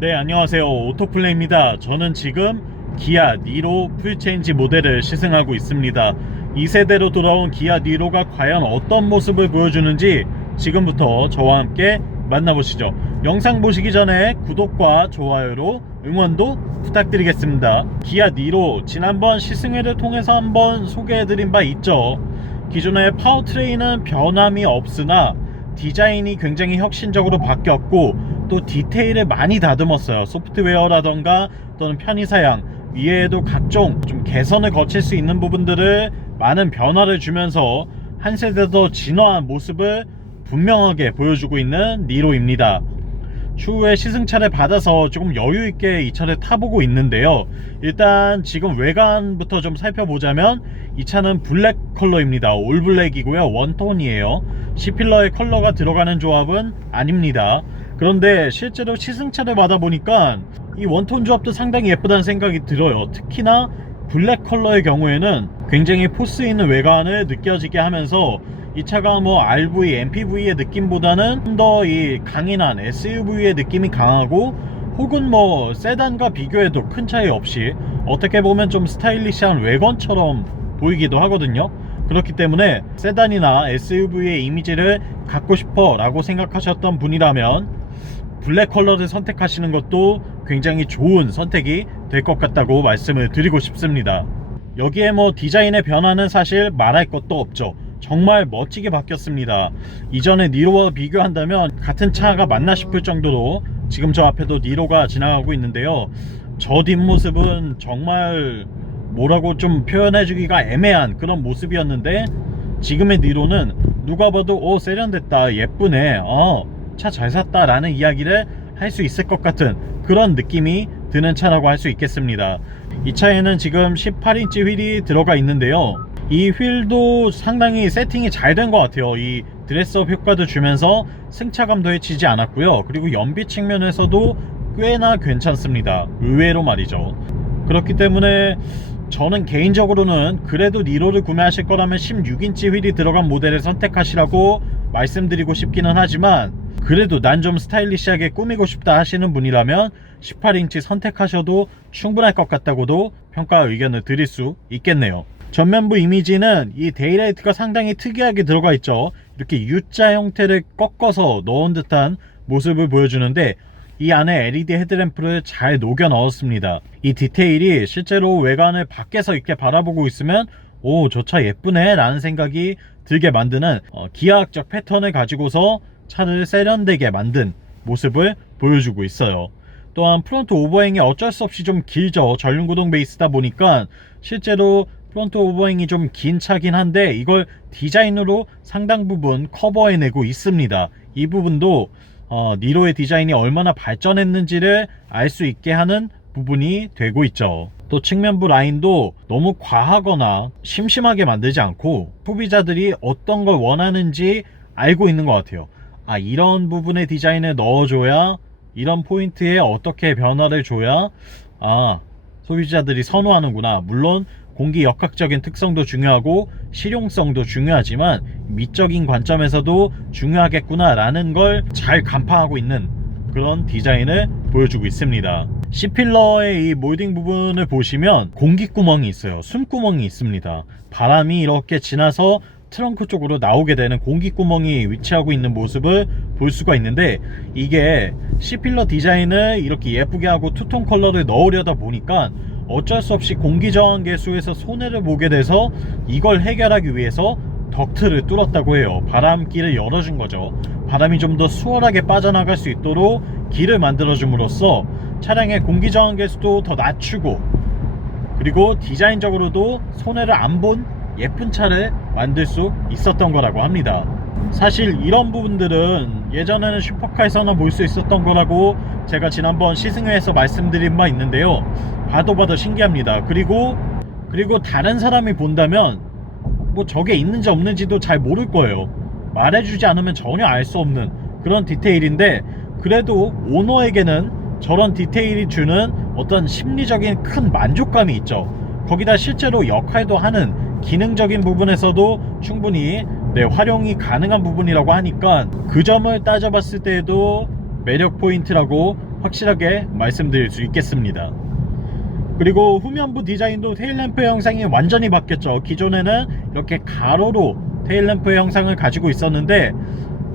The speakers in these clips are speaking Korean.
네, 안녕하세요. 오토플레이입니다. 저는 지금 기아 니로 풀체인지 모델을 시승하고 있습니다. 2세대로 돌아온 기아 니로가 과연 어떤 모습을 보여주는지 지금부터 저와 함께 만나보시죠. 영상 보시기 전에 구독과 좋아요로 응원도 부탁드리겠습니다. 기아 니로 지난번 시승회를 통해서 한번 소개해드린 바 있죠. 기존의 파워트레인은 변함이 없으나 디자인이 굉장히 혁신적으로 바뀌었고 또 디테일을 많이 다듬었어요. 소프트웨어라던가 또는 편의사양 위에도 각종 좀 개선을 거칠 수 있는 부분들을 많은 변화를 주면서 한 세대 더 진화한 모습을 분명하게 보여주고 있는 니로입니다. 추후에 시승차를 받아서 조금 여유있게 이 차를 타보고 있는데요. 일단 지금 외관부터 좀 살펴보자면 이 차는 블랙 컬러입니다. 올 블랙이고요. 원톤이에요. C필러의 컬러가 들어가는 조합은 아닙니다. 그런데 실제로 시승차를 받아보니까 이 원톤 조합도 상당히 예쁘다는 생각이 들어요. 특히나 블랙 컬러의 경우에는 굉장히 포스 있는 외관을 느껴지게 하면서 이 차가 뭐 RV, MPV의 느낌보다는 좀 더 이 강인한 SUV의 느낌이 강하고 혹은 뭐 세단과 비교해도 큰 차이 없이 어떻게 보면 좀 스타일리시한 외관처럼 보이기도 하거든요. 그렇기 때문에 세단이나 SUV의 이미지를 갖고 싶어 라고 생각하셨던 분이라면 블랙 컬러를 선택하시는 것도 굉장히 좋은 선택이 될 것 같다고 말씀을 드리고 싶습니다. 여기에 뭐 디자인의 변화는 사실 말할 것도 없죠. 정말 멋지게 바뀌었습니다. 이전에 니로와 비교한다면 같은 차가 맞나 싶을 정도로 지금 저 앞에도 니로가 지나가고 있는데요. 저 뒷모습은 정말 뭐라고 좀 표현해주기가 애매한 그런 모습이었는데 지금의 니로는 누가 봐도 세련됐다, 예쁘네, 차 잘 샀다 라는 이야기를 할 수 있을 것 같은 그런 느낌이 드는 차라고 할 수 있겠습니다. 이 차에는 지금 18인치 휠이 들어가 있는데요. 이 휠도 상당히 세팅이 잘 된 것 같아요. 이 드레스업 효과도 주면서 승차감도 해치지 않았고요. 그리고 연비 측면에서도 꽤나 괜찮습니다. 의외로 말이죠. 그렇기 때문에 저는 개인적으로는 그래도 니로를 구매하실 거라면 16인치 휠이 들어간 모델을 선택하시라고 말씀드리고 싶기는 하지만 그래도 난 좀 스타일리시하게 꾸미고 싶다 하시는 분이라면 18인치 선택하셔도 충분할 것 같다고도 평가 의견을 드릴 수 있겠네요. 전면부 이미지는 이 데일라이트가 상당히 특이하게 들어가 있죠. 이렇게 U자 형태를 꺾어서 넣은 듯한 모습을 보여주는데 이 안에 LED 헤드램프를 잘 녹여 넣었습니다. 이 디테일이 실제로 외관을 밖에서 이렇게 바라보고 있으면 저 차 예쁘네 라는 생각이 들게 만드는 기하학적 패턴을 가지고서 차를 세련되게 만든 모습을 보여주고 있어요. 또한 프론트 오버행이 어쩔 수 없이 좀 길죠. 전륜구동 베이스다 보니까 실제로 프론트 오버행이 좀 긴 차긴 한데 이걸 디자인으로 상당 부분 커버해내고 있습니다. 이 부분도 니로의 디자인이 얼마나 발전했는지를 알 수 있게 하는 부분이 되고 있죠. 또 측면부 라인도 너무 과하거나 심심하게 만들지 않고 소비자들이 어떤 걸 원하는지 알고 있는 것 같아요. 이런 부분의 디자인을 넣어줘야 이런 포인트에 어떻게 변화를 줘야 소비자들이 선호하는구나. 물론 공기 역학적인 특성도 중요하고 실용성도 중요하지만 미적인 관점에서도 중요하겠구나 라는 걸 잘 간파하고 있는 그런 디자인을 보여주고 있습니다. C필러의 이 몰딩 부분을 보시면 공기구멍이 있어요. 숨구멍이 있습니다. 바람이 이렇게 지나서 트렁크 쪽으로 나오게 되는 공기구멍이 위치하고 있는 모습을 볼 수가 있는데 이게 C필러 디자인을 이렇게 예쁘게 하고 투톤 컬러를 넣으려다 보니까 어쩔 수 없이 공기저항 계수에서 손해를 보게 돼서 이걸 해결하기 위해서 덕트를 뚫었다고 해요. 바람길을 열어준 거죠. 바람이 좀 더 수월하게 빠져나갈 수 있도록 길을 만들어줌으로써 차량의 공기저항 계수도 더 낮추고 그리고 디자인적으로도 손해를 안 본 예쁜 차를 만들 수 있었던 거라고 합니다. 사실 이런 부분들은 예전에는 슈퍼카에서나 볼 수 있었던 거라고 제가 지난번 시승회에서 말씀드린 바 있는데요. 봐도 신기합니다. 그리고 다른 사람이 본다면 뭐 저게 있는지 없는지도 잘 모를 거예요. 말해주지 않으면 전혀 알 수 없는 그런 디테일인데 그래도 오너에게는 저런 디테일이 주는 어떤 심리적인 큰 만족감이 있죠. 거기다 실제로 역할도 하는 기능적인 부분에서도 충분히 활용이 가능한 부분이라고 하니까 그 점을 따져봤을 때에도 매력 포인트라고 확실하게 말씀드릴 수 있겠습니다. 그리고 후면부 디자인도 테일램프 형상이 완전히 바뀌었죠. 기존에는 이렇게 가로로 테일램프 형상을 가지고 있었는데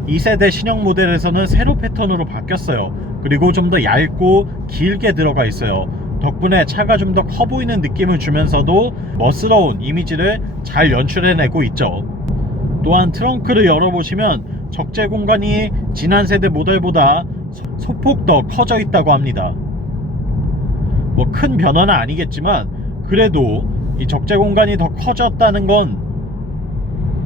2세대 신형 모델에서는 세로 패턴으로 바뀌었어요. 그리고 좀 더 얇고 길게 들어가 있어요. 덕분에 차가 좀 더 커 보이는 느낌을 주면서도 멋스러운 이미지를 잘 연출해내고 있죠. 또한 트렁크를 열어보시면 적재 공간이 지난 세대 모델보다 소폭 더 커져 있다고 합니다. 뭐 큰 변화는 아니겠지만 그래도 이 적재 공간이 더 커졌다는 건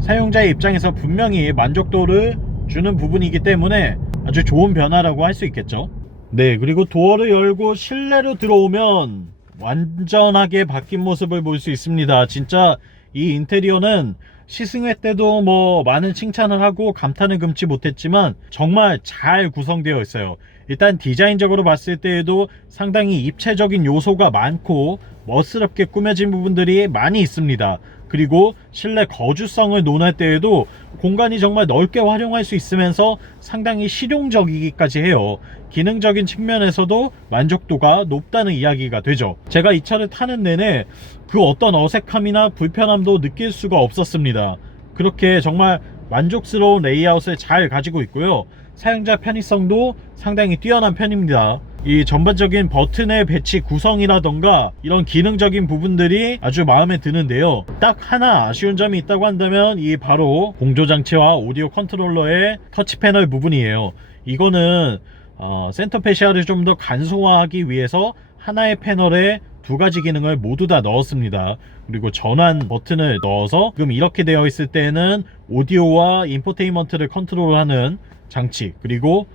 사용자의 입장에서 분명히 만족도를 주는 부분이기 때문에 아주 좋은 변화라고 할 수 있겠죠. 네, 그리고 도어를 열고 실내로 들어오면 완전하게 바뀐 모습을 볼 수 있습니다. 진짜 이 인테리어는 시승회 때도 뭐 많은 칭찬을 하고 감탄을 금치 못했지만 정말 잘 구성되어 있어요. 일단 디자인적으로 봤을 때에도 상당히 입체적인 요소가 많고 멋스럽게 꾸며진 부분들이 많이 있습니다. 그리고 실내 거주성을 논할 때에도 공간이 정말 넓게 활용할 수 있으면서 상당히 실용적이기까지 해요. 기능적인 측면에서도 만족도가 높다는 이야기가 되죠. 제가 이 차를 타는 내내 그 어떤 어색함이나 불편함도 느낄 수가 없었습니다. 그렇게 정말 만족스러운 레이아웃을 잘 가지고 있고요. 사용자 편의성도 상당히 뛰어난 편입니다. 이 전반적인 버튼의 배치 구성이라던가 이런 기능적인 부분들이 아주 마음에 드는데요. 딱 하나 아쉬운 점이 있다고 한다면 이 바로 공조장치와 오디오 컨트롤러의 터치 패널 부분이에요. 이거는 센터 페시아를 좀 더 간소화하기 위해서 하나의 패널에 두 가지 기능을 모두 다 넣었습니다. 그리고 전환 버튼을 넣어서 지금 이렇게 되어 있을 때는 오디오와 인포테인먼트를 컨트롤하는 장치, 그리고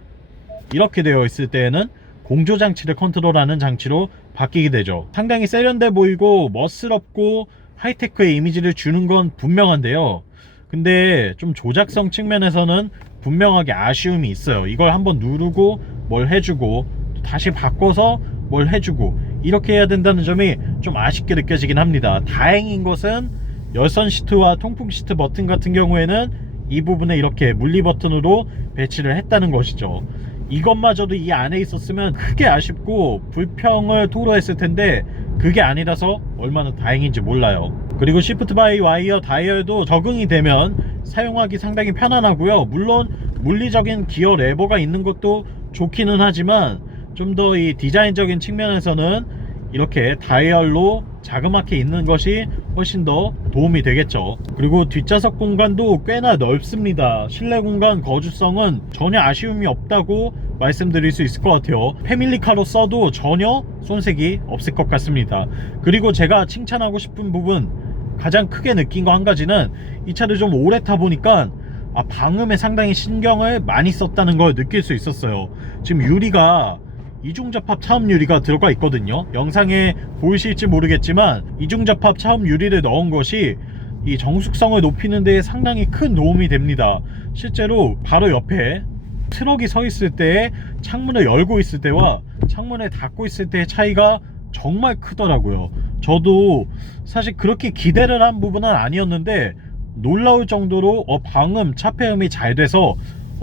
이렇게 되어 있을 때에는 공조 장치를 컨트롤하는 장치로 바뀌게 되죠. 상당히 세련돼 보이고 멋스럽고 하이테크의 이미지를 주는 건 분명한데요. 근데 좀 조작성 측면에서는 분명하게 아쉬움이 있어요. 이걸 한번 누르고 뭘 해주고 또 다시 바꿔서 뭘 해주고 이렇게 해야 된다는 점이 좀 아쉽게 느껴지긴 합니다. 다행인 것은 열선 시트와 통풍 시트 버튼 같은 경우에는 이 부분에 이렇게 물리 버튼으로 배치를 했다는 것이죠. 이것마저도 이 안에 있었으면 크게 아쉽고 불평을 토로했을 텐데 그게 아니라서 얼마나 다행인지 몰라요. 그리고 시프트 바이 와이어 다이얼도 적응이 되면 사용하기 상당히 편안하고요. 물론 물리적인 기어 레버가 있는 것도 좋기는 하지만 좀 더 이 디자인적인 측면에서는 이렇게 다이얼로 자그맣게 있는 것이 훨씬 더 도움이 되겠죠. 그리고 뒷좌석 공간도 꽤나 넓습니다. 실내 공간 거주성은 전혀 아쉬움이 없다고 말씀드릴 수 있을 것 같아요. 패밀리카로 써도 전혀 손색이 없을 것 같습니다. 그리고 제가 칭찬하고 싶은 부분, 가장 크게 느낀 거 한 가지는 이 차를 좀 오래 타보니까 방음에 상당히 신경을 많이 썼다는 걸 느낄 수 있었어요. 지금 유리가 이중접합 차음 유리가 들어가 있거든요. 영상에 보이실지 모르겠지만 이중접합 차음 유리를 넣은 것이 이 정숙성을 높이는 데 상당히 큰 도움이 됩니다. 실제로 바로 옆에 트럭이 서 있을 때 창문을 열고 있을 때와 창문을 닫고 있을 때의 차이가 정말 크더라고요. 저도 사실 그렇게 기대를 한 부분은 아니었는데 놀라울 정도로 방음, 차폐음이 잘 돼서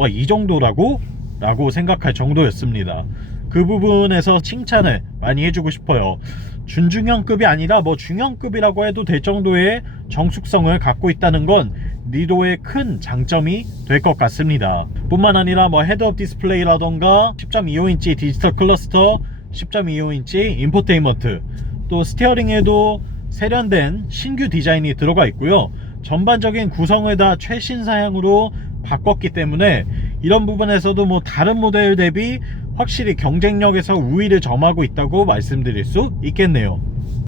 이 정도라고? 라고 생각할 정도였습니다. 그 부분에서 칭찬을 많이 해주고 싶어요. 준중형급이 아니라 중형급이라고 해도 될 정도의 정숙성을 갖고 있다는 건 니로의 큰 장점이 될 것 같습니다. 뿐만 아니라 헤드업 디스플레이라던가 10.25인치 디지털 클러스터, 10.25인치 인포테인먼트, 또 스티어링에도 세련된 신규 디자인이 들어가 있고요. 전반적인 구성을 다 최신 사양으로 바꿨기 때문에 이런 부분에서도 다른 모델 대비 확실히 경쟁력에서 우위를 점하고 있다고 말씀드릴 수 있겠네요.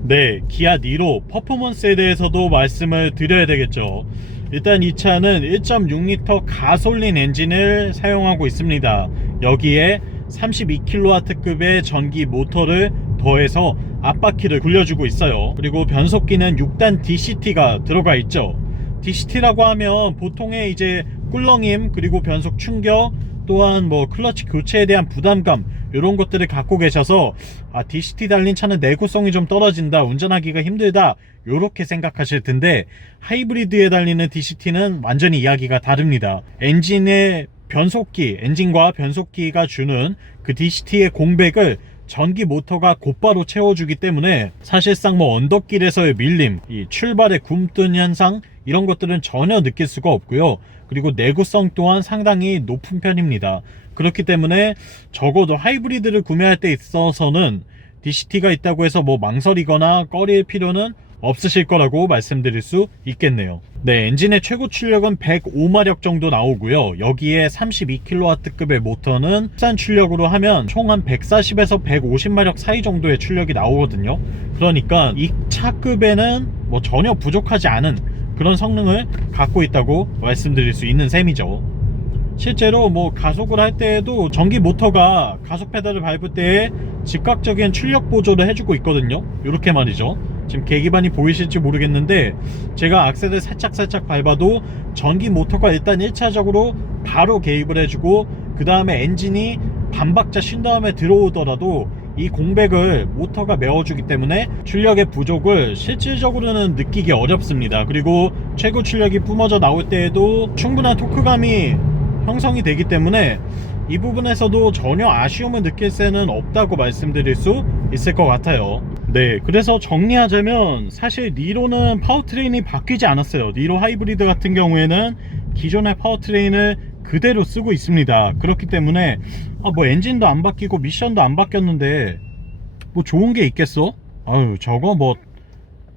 네, 기아 니로 퍼포먼스에 대해서도 말씀을 드려야 되겠죠. 일단 이 차는 1.6L 가솔린 엔진을 사용하고 있습니다. 여기에 32kW급의 전기 모터를 더해서 앞바퀴를 굴려주고 있어요. 그리고 변속기는 6단 DCT가 들어가 있죠. DCT라고 하면 보통의 이제 꿀렁임, 그리고 변속 충격, 또한 클러치 교체에 대한 부담감, 이런 것들을 갖고 계셔서 DCT 달린 차는 내구성이 좀 떨어진다, 운전하기가 힘들다, 이렇게 생각하실 텐데 하이브리드에 달리는 DCT는 완전히 이야기가 다릅니다. 엔진의 변속기, 엔진과 변속기가 주는 그 DCT의 공백을 전기 모터가 곧바로 채워주기 때문에 사실상 뭐 언덕길에서의 밀림, 이 출발의 굼뜬 현상 이런 것들은 전혀 느낄 수가 없고요. 그리고 내구성 또한 상당히 높은 편입니다. 그렇기 때문에 적어도 하이브리드를 구매할 때 있어서는 DCT가 있다고 해서 뭐 망설이거나 꺼릴 필요는 없으실 거라고 말씀드릴 수 있겠네요. 네, 엔진의 최고 출력은 105마력 정도 나오고요. 여기에 32kW급의 모터는 국산 출력으로 하면 총 한 140에서 150마력 사이 정도의 출력이 나오거든요. 그러니까 이 차급에는 뭐 전혀 부족하지 않은 그런 성능을 갖고 있다고 말씀드릴 수 있는 셈이죠. 실제로 뭐 가속을 할 때에도 전기 모터가 가속 페달을 밟을 때에 즉각적인 출력 보조를 해주고 있거든요. 이렇게 말이죠. 지금 계기판이 보이실지 모르겠는데 제가 악셀을 살짝 밟아도 전기 모터가 일단 1차적으로 바로 개입을 해주고 그 다음에 엔진이 반박자 쉰 다음에 들어오더라도 이 공백을 모터가 메워주기 때문에 출력의 부족을 실질적으로는 느끼기 어렵습니다. 그리고 최고 출력이 뿜어져 나올 때에도 충분한 토크감이 형성이 되기 때문에 이 부분에서도 전혀 아쉬움을 느낄 새는 없다고 말씀드릴 수 있을 것 같아요. 네, 그래서 정리하자면 사실 니로는 파워트레인이 바뀌지 않았어요. 니로 하이브리드 같은 경우에는 기존의 파워트레인을 그대로 쓰고 있습니다. 그렇기 때문에 뭐 엔진도 안 바뀌고 미션도 안 바뀌었는데 뭐 좋은 게 있겠어? 아유, 저거 뭐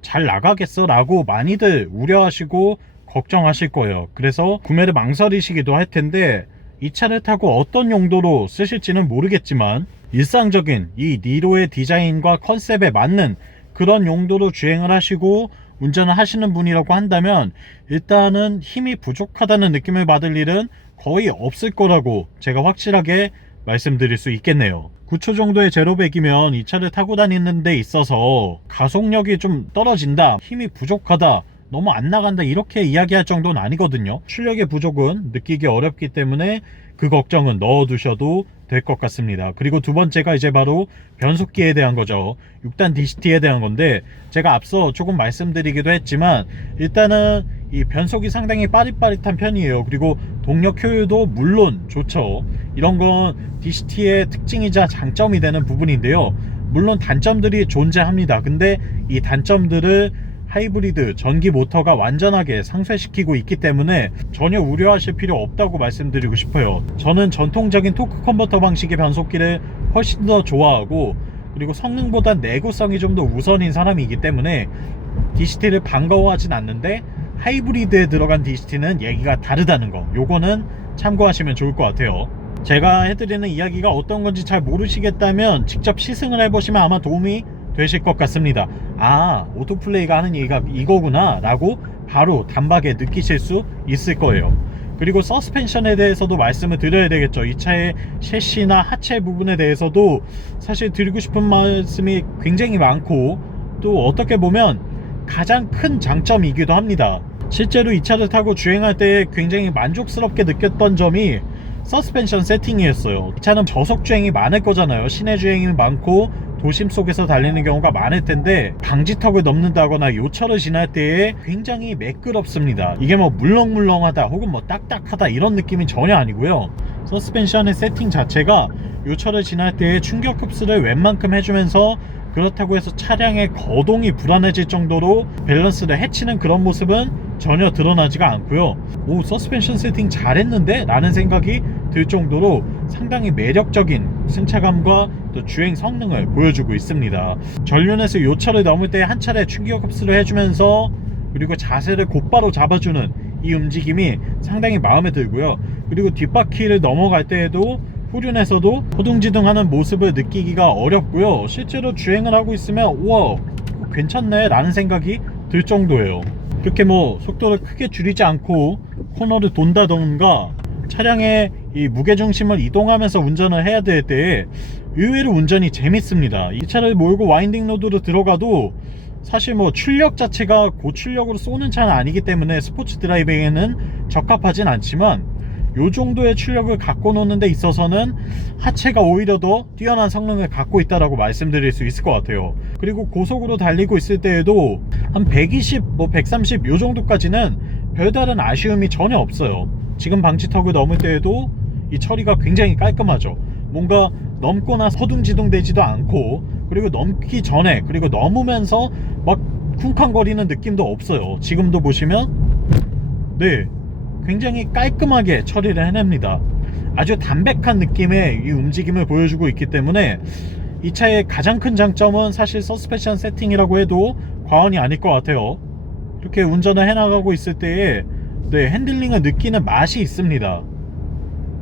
잘 나가겠어? 라고 많이들 우려하시고 걱정하실 거예요. 그래서 구매를 망설이시기도 할 텐데 이 차를 타고 어떤 용도로 쓰실지는 모르겠지만 일상적인 이 니로의 디자인과 컨셉에 맞는 그런 용도로 주행을 하시고 운전을 하시는 분이라고 한다면 일단은 힘이 부족하다는 느낌을 받을 일은 거의 없을 거라고 제가 확실하게 말씀드릴 수 있겠네요. 9초 정도의 제로백이면 이 차를 타고 다니는 데 있어서 가속력이 좀 떨어진다, 힘이 부족하다, 너무 안 나간다 이렇게 이야기할 정도는 아니거든요. 출력의 부족은 느끼기 어렵기 때문에 그 걱정은 넣어두셔도 될 것 같습니다. 그리고 두 번째가 이제 바로 변속기에 대한 거죠. 6단 DCT에 대한 건데 제가 앞서 조금 말씀드리기도 했지만 일단은 이 변속이 상당히 빠릿빠릿한 편이에요. 그리고 동력 효율도 물론 좋죠. 이런 건 DCT의 특징이자 장점이 되는 부분인데요. 물론 단점들이 존재합니다. 근데 이 단점들을 하이브리드 전기 모터가 완전하게 상쇄시키고 있기 때문에 전혀 우려하실 필요 없다고 말씀드리고 싶어요. 저는 전통적인 토크 컨버터 방식의 변속기를 훨씬 더 좋아하고 그리고 성능보다 내구성이 좀 더 우선인 사람이기 때문에 DCT를 반가워하진 않는데 하이브리드에 들어간 DCT는 얘기가 다르다는 거, 요거는 참고하시면 좋을 것 같아요. 제가 해드리는 이야기가 어떤 건지 잘 모르시겠다면 직접 시승을 해보시면 아마 도움이 되실 것 같습니다. 아, 오토플레이가 하는 얘기가 이거구나 라고 바로 단박에 느끼실 수 있을 거예요. 그리고 서스펜션에 대해서도 말씀을 드려야 되겠죠. 이 차의 셰시나 하체 부분에 대해서도 사실 드리고 싶은 말씀이 굉장히 많고 또 어떻게 보면 가장 큰 장점이기도 합니다. 실제로 이 차를 타고 주행할 때 굉장히 만족스럽게 느꼈던 점이 서스펜션 세팅이었어요. 이 차는 저속 주행이 많을 거잖아요. 시내 주행이 많고 도심 속에서 달리는 경우가 많을 텐데 방지턱을 넘는다거나 요철을 지날 때에 굉장히 매끄럽습니다. 이게 뭐 물렁물렁하다 혹은 뭐 딱딱하다 이런 느낌이 전혀 아니고요. 서스펜션의 세팅 자체가 요철을 지날 때에 충격 흡수를 웬만큼 해주면서 그렇다고 해서 차량의 거동이 불안해질 정도로 밸런스를 해치는 그런 모습은 전혀 드러나지가 않고요. 오, 서스펜션 세팅 잘했는데? 라는 생각이 들 정도로 상당히 매력적인 승차감과 또 주행 성능을 보여주고 있습니다. 전륜에서 요철을 넘을 때 한 차례 충격 흡수를 해주면서 그리고 자세를 곧바로 잡아주는 이 움직임이 상당히 마음에 들고요. 그리고 뒷바퀴를 넘어갈 때에도 후륜에서도 호둥지둥하는 모습을 느끼기가 어렵고요. 실제로 주행을 하고 있으면 우와 괜찮네 라는 생각이 들 정도예요. 그렇게 뭐 속도를 크게 줄이지 않고 코너를 돈다던가 차량의 이 무게중심을 이동하면서 운전을 해야 될 때에 의외로 운전이 재밌습니다. 이 차를 몰고 와인딩 로드로 들어가도 사실 뭐 출력 자체가 고출력으로 쏘는 차는 아니기 때문에 스포츠 드라이빙에는 적합하진 않지만 요 정도의 출력을 갖고 노는 데 있어서는 하체가 오히려 더 뛰어난 성능을 갖고 있다라고 말씀드릴 수 있을 것 같아요. 그리고 고속으로 달리고 있을 때에도 한 120, 뭐 130 요 정도까지는 별다른 아쉬움이 전혀 없어요. 지금 방지턱을 넘을 때에도 이 처리가 굉장히 깔끔하죠. 뭔가 넘거나 서둥지둥 되지도 않고, 그리고 넘기 전에 그리고 넘으면서 막 쿵쾅거리는 느낌도 없어요. 지금도 보시면 네, 굉장히 깔끔하게 처리를 해냅니다. 아주 담백한 느낌의 이 움직임을 보여주고 있기 때문에 이 차의 가장 큰 장점은 사실 서스펜션 세팅이라고 해도 과언이 아닐 것 같아요. 이렇게 운전을 해나가고 있을 때에 네, 핸들링을 느끼는 맛이 있습니다.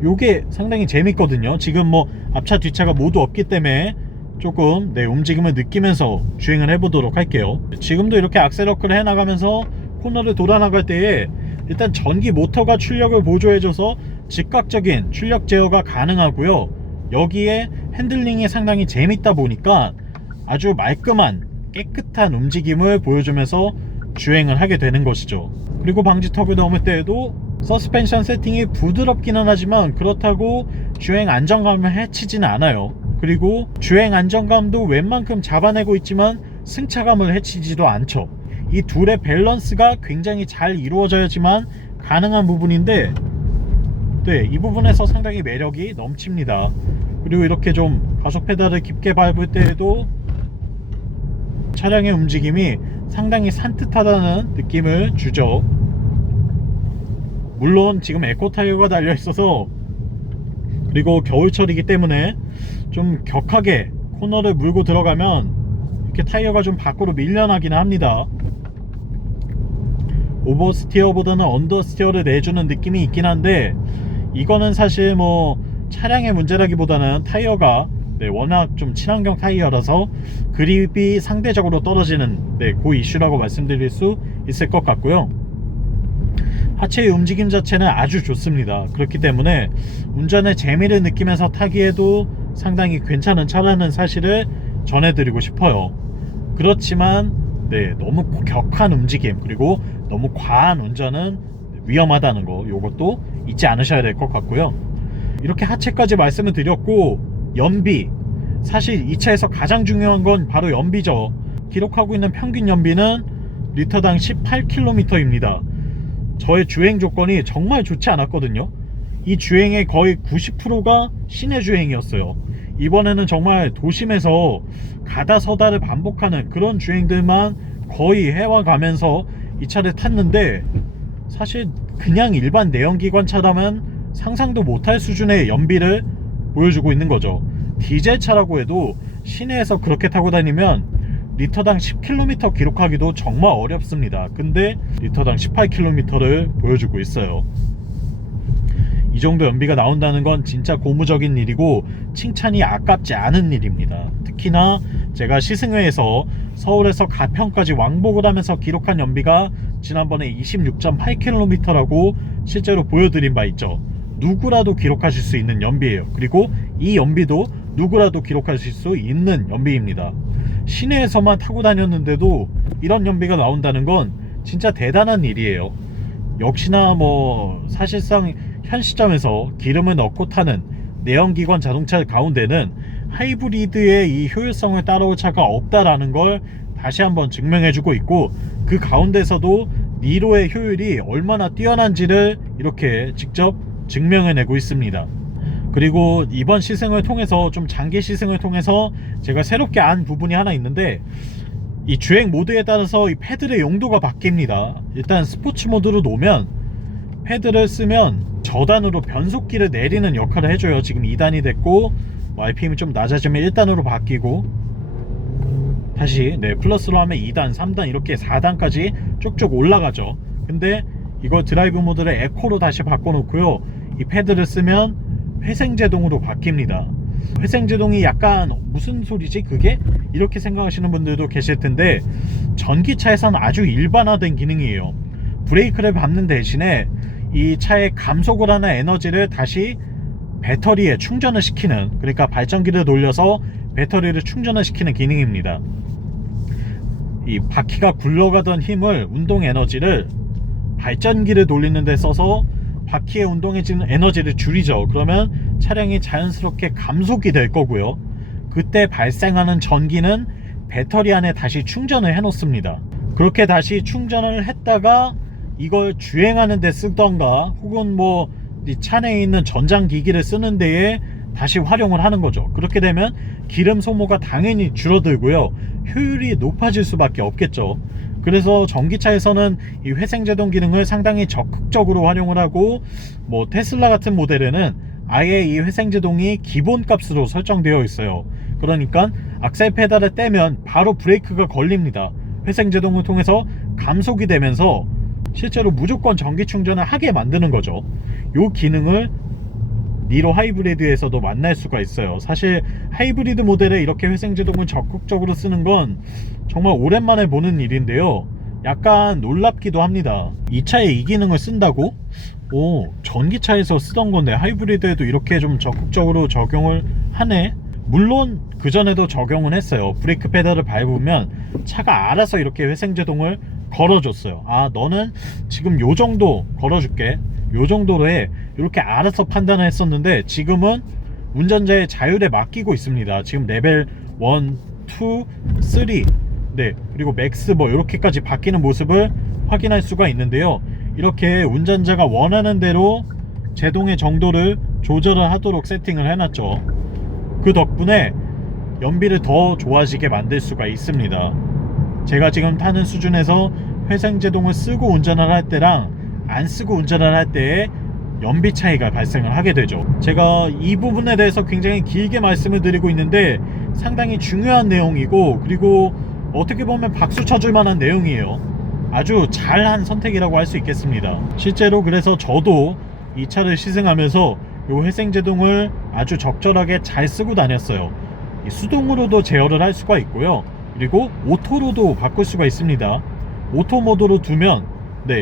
요게 상당히 재밌거든요. 지금 뭐 앞차 뒤차가 모두 없기 때문에 조금 네, 움직임을 느끼면서 주행을 해보도록 할게요. 지금도 이렇게 악셀러클을 해나가면서 코너를 돌아 나갈 때에 일단 전기 모터가 출력을 보조해줘서 즉각적인 출력 제어가 가능하고요. 여기에 핸들링이 상당히 재밌다 보니까 아주 말끔한 깨끗한 움직임을 보여주면서 주행을 하게 되는 것이죠. 그리고 방지턱을 넘을 때에도 서스펜션 세팅이 부드럽기는 하지만 그렇다고 주행 안정감을 해치지는 않아요. 그리고 주행 안정감도 웬만큼 잡아내고 있지만 승차감을 해치지도 않죠. 이 둘의 밸런스가 굉장히 잘 이루어져야지만 가능한 부분인데 네, 이 부분에서 상당히 매력이 넘칩니다. 그리고 이렇게 좀 가속 페달을 깊게 밟을 때에도 차량의 움직임이 상당히 산뜻하다는 느낌을 주죠. 물론 지금 에코 타이어가 달려 있어서 그리고 겨울철이기 때문에 좀 격하게 코너를 물고 들어가면 이렇게 타이어가 좀 밖으로 밀려나기는 합니다. 오버스티어보다는 언더스티어를 내주는 느낌이 있긴 한데 이거는 사실 뭐 차량의 문제라기보다는 타이어가 네, 워낙 좀 친환경 타이어라서 그립이 상대적으로 떨어지는 네, 그 이슈라고 말씀드릴 수 있을 것 같고요. 하체의 움직임 자체는 아주 좋습니다. 그렇기 때문에 운전의 재미를 느끼면서 타기에도 상당히 괜찮은 차라는 사실을 전해드리고 싶어요. 그렇지만 네, 너무 격한 움직임 그리고 너무 과한 운전은 위험하다는 거 요것도 잊지 않으셔야 될 것 같고요. 이렇게 하체까지 말씀을 드렸고 연비, 사실 이 차에서 가장 중요한 건 바로 연비죠. 기록하고 있는 평균 연비는 리터당 18km입니다 저의 주행 조건이 정말 좋지 않았거든요. 이 주행의 거의 90%가 시내 주행이었어요. 이번에는 정말 도심에서 가다 서다를 반복하는 그런 주행들만 거의 해와가면서 이 차를 탔는데 사실 그냥 일반 내연기관 차라면 상상도 못할 수준의 연비를 보여주고 있는 거죠. 디젤 차라고 해도 시내에서 그렇게 타고 다니면 리터당 10km 기록하기도 정말 어렵습니다. 근데 리터당 18km를 보여주고 있어요. 이 정도 연비가 나온다는 건 진짜 고무적인 일이고 칭찬이 아깝지 않은 일입니다. 특히나 제가 시승회에서 서울에서 가평까지 왕복을 하면서 기록한 연비가 지난번에 26.8km라고 실제로 보여드린 바 있죠. 누구라도 기록하실 수 있는 연비예요. 그리고 이 연비도 누구라도 기록하실 수 있는 연비입니다. 시내에서만 타고 다녔는데도 이런 연비가 나온다는 건 진짜 대단한 일이에요. 역시나 뭐 사실상 현 시점에서 기름을 넣고 타는 내연기관 자동차 가운데는 하이브리드의 이 효율성을 따라올 차가 없다라는 걸 다시 한번 증명해주고 있고 그 가운데서도 니로의 효율이 얼마나 뛰어난지를 이렇게 직접 증명해내고 있습니다. 그리고 이번 시승을 통해서 좀 장기 시승을 통해서 제가 새롭게 안 부분이 하나 있는데 이 주행 모드에 따라서 이 패드의 용도가 바뀝니다. 일단 스포츠 모드로 놓으면 패드를 쓰면 저단으로 변속기를 내리는 역할을 해줘요. 지금 2단이 됐고 RPM이 좀 낮아지면 1단으로 바뀌고 다시 네, 플러스로 하면 2단, 3단 이렇게 4단까지 쭉쭉 올라가죠. 근데 이거 드라이브 모드를 에코로 다시 바꿔놓고요. 이 패드를 쓰면 회생제동으로 바뀝니다. 회생제동이 약간 무슨 소리지 그게? 이렇게 생각하시는 분들도 계실 텐데 전기차에서는 아주 일반화된 기능이에요. 브레이크를 밟는 대신에 이 차에 감속을 하는 에너지를 다시 배터리에 충전을 시키는, 그러니까 발전기를 돌려서 배터리를 충전을 시키는 기능입니다. 이 바퀴가 굴러가던 힘을, 운동 에너지를 발전기를 돌리는 데 써서 바퀴의 운동해지는 에너지를 줄이죠. 그러면 차량이 자연스럽게 감속이 될 거고요. 그때 발생하는 전기는 배터리 안에 다시 충전을 해 놓습니다. 그렇게 다시 충전을 했다가 이걸 주행하는 데 쓰던가 혹은 뭐 이 차 내에 있는 전장기기를 쓰는 데에 다시 활용을 하는 거죠. 그렇게 되면 기름 소모가 당연히 줄어들고요, 효율이 높아질 수밖에 없겠죠. 그래서 전기차에서는 이 회생제동 기능을 상당히 적극적으로 활용을 하고, 뭐 테슬라 같은 모델에는 아예 이 회생제동이 기본값으로 설정되어 있어요. 그러니까 악셀 페달을 떼면 바로 브레이크가 걸립니다. 회생제동을 통해서 감속이 되면서 실제로 무조건 전기 충전을 하게 만드는 거죠. 이 기능을 니로 하이브리드에서도 만날 수가 있어요. 사실 하이브리드 모델에 이렇게 회생제동을 적극적으로 쓰는 건 정말 오랜만에 보는 일인데요, 약간 놀랍기도 합니다. 이 차에 이 기능을 쓴다고? 전기차에서 쓰던 건데 하이브리드에도 이렇게 좀 적극적으로 적용을 하네? 물론 그전에도 적용은 했어요. 브레이크 페달을 밟으면 차가 알아서 이렇게 회생제동을 걸어줬어요. 너는 지금 요 정도 걸어줄게, 요 정도로 해, 이렇게 알아서 판단을 했었는데, 지금은 운전자의 자율에 맡기고 있습니다. 지금 레벨 1, 2, 3, 네, 그리고 맥스 뭐 이렇게까지 바뀌는 모습을 확인할 수가 있는데요, 이렇게 운전자가 원하는 대로 제동의 정도를 조절을 하도록 세팅을 해놨죠. 그 덕분에 연비를 더 좋아지게 만들 수가 있습니다. 제가 지금 타는 수준에서 회생제동을 쓰고 운전을 할 때랑 안 쓰고 운전을 할 때의 연비 차이가 발생을 하게 되죠. 제가 이 부분에 대해서 굉장히 길게 말씀을 드리고 있는데 상당히 중요한 내용이고, 그리고 어떻게 보면 박수 쳐줄 만한 내용이에요. 아주 잘한 선택이라고 할 수 있겠습니다. 실제로 그래서 저도 이 차를 시승하면서 이 회생제동을 아주 적절하게 잘 쓰고 다녔어요. 수동으로도 제어를 할 수가 있고요, 그리고 오토로도 바꿀 수가 있습니다. 오토 모드로 두면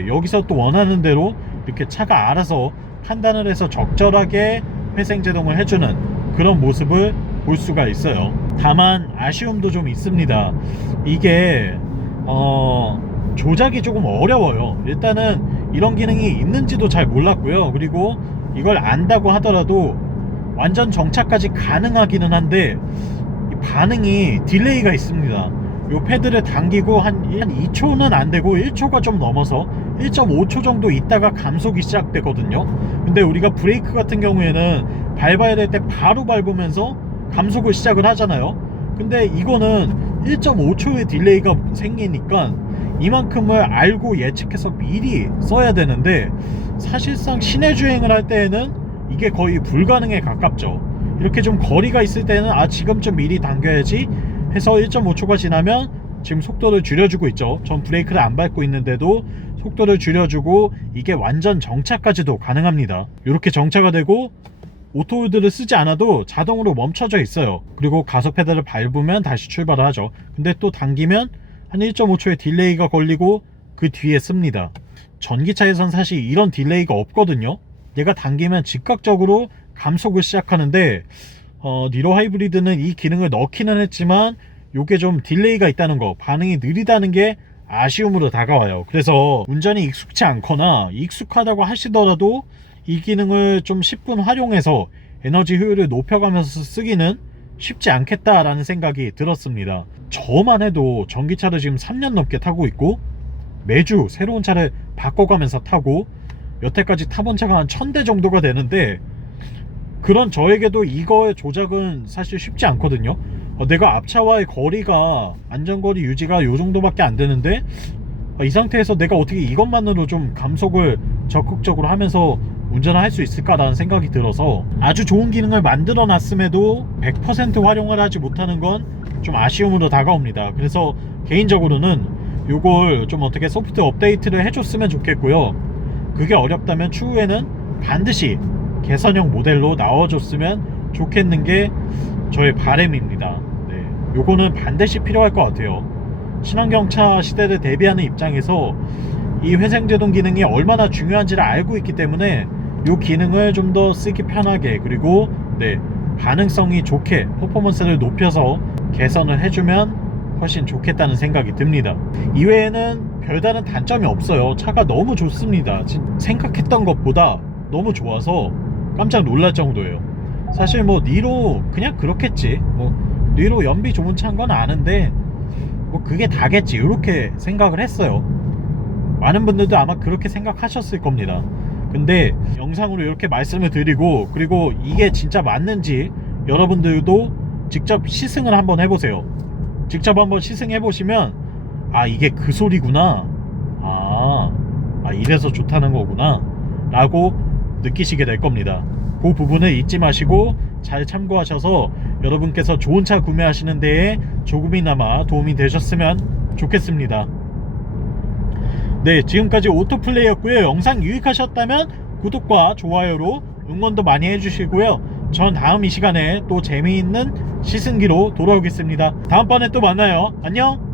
여기서 또 원하는 대로 이렇게 차가 알아서 판단을 해서 적절하게 회생제동을 해주는 그런 모습을 볼 수가 있어요. 다만 아쉬움도 좀 있습니다. 이게 조작이 조금 어려워요. 일단은 이런 기능이 있는지도 잘 몰랐고요, 그리고 이걸 안다고 하더라도 완전 정차까지 가능하기는 한데 반응이 딜레이가 있습니다. 요 패드를 당기고 한 2초는 안 되고 1초가 좀 넘어서 1.5초 정도 있다가 감속이 시작되거든요. 근데 우리가 브레이크 같은 경우에는 밟아야 될 때 바로 밟으면서 감속을 시작을 하잖아요. 근데 이거는 1.5초의 딜레이가 생기니까 이만큼을 알고 예측해서 미리 써야 되는데, 사실상 시내 주행을 할 때에는 이게 거의 불가능에 가깝죠. 이렇게 좀 거리가 있을 때는 지금쯤 미리 당겨야지 해서 1.5초가 지나면 지금 속도를 줄여주고 있죠. 전 브레이크를 안 밟고 있는데도 속도를 줄여주고 이게 완전 정차까지도 가능합니다. 이렇게 정차가 되고 오토홀드를 쓰지 않아도 자동으로 멈춰져 있어요. 그리고 가속 페달을 밟으면 다시 출발을 하죠. 근데 또 당기면 한 1.5초의 딜레이가 걸리고 그 뒤에 씁니다. 전기차에선 사실 이런 딜레이가 없거든요. 얘가 당기면 즉각적으로 감속을 시작하는데 니로 하이브리드는 이 기능을 넣기는 했지만 요게 좀 딜레이가 있다는 거, 반응이 느리다는 게 아쉬움으로 다가와요. 그래서 운전이 익숙치 않거나 익숙하다고 하시더라도 이 기능을 좀 10분 활용해서 에너지 효율을 높여가면서 쓰기는 쉽지 않겠다라는 생각이 들었습니다. 저만 해도 전기차를 지금 3년 넘게 타고 있고 매주 새로운 차를 바꿔가면서 타고 여태까지 타본 차가 한 1000대 정도가 되는데, 그런 저에게도 이거의 조작은 사실 쉽지 않거든요. 내가 앞차와의 거리가, 안전거리 유지가 요 정도밖에 안 되는데 이 상태에서 내가 어떻게 이것만으로 좀 감속을 적극적으로 하면서 운전을 할 수 있을까라는 생각이 들어서, 아주 좋은 기능을 만들어 놨음에도 100% 활용을 하지 못하는 건 좀 아쉬움으로 다가옵니다. 그래서 개인적으로는 요걸 좀 어떻게 소프트 업데이트를 해줬으면 좋겠고요, 그게 어렵다면 추후에는 반드시 개선형 모델로 나와줬으면 좋겠는 게 저의 바람입니다. 요거는 반드시 필요할 것 같아요. 친환경차 시대를 대비하는 입장에서 이 회생제동 기능이 얼마나 중요한지를 알고 있기 때문에 이 기능을 좀 더 쓰기 편하게, 그리고 반응성이 좋게 퍼포먼스를 높여서 개선을 해주면 훨씬 좋겠다는 생각이 듭니다. 이외에는 별다른 단점이 없어요. 차가 너무 좋습니다. 생각했던 것보다 너무 좋아서 깜짝 놀랄 정도예요. 사실 뭐 니로 그냥 그렇겠지, 니로 연비 좋은 차인 건 아는데 그게 다겠지, 이렇게 생각을 했어요. 많은 분들도 아마 그렇게 생각하셨을 겁니다. 근데 영상으로 이렇게 말씀을 드리고, 그리고 이게 진짜 맞는지 여러분들도 직접 시승을 한번 해보세요. 직접 한번 시승해 보시면 아, 이게 그 소리구나, 이래서 좋다는 거구나 라고 느끼시게 될 겁니다. 그 부분을 잊지 마시고 잘 참고하셔서 여러분께서 좋은 차 구매하시는 데에 조금이나마 도움이 되셨으면 좋겠습니다. 네, 지금까지 오토플레이였고요. 영상 유익하셨다면 구독과 좋아요로 응원도 많이 해주시고요. 전 다음 이 시간에 또 재미있는 시승기로 돌아오겠습니다. 다음번에 또 만나요. 안녕.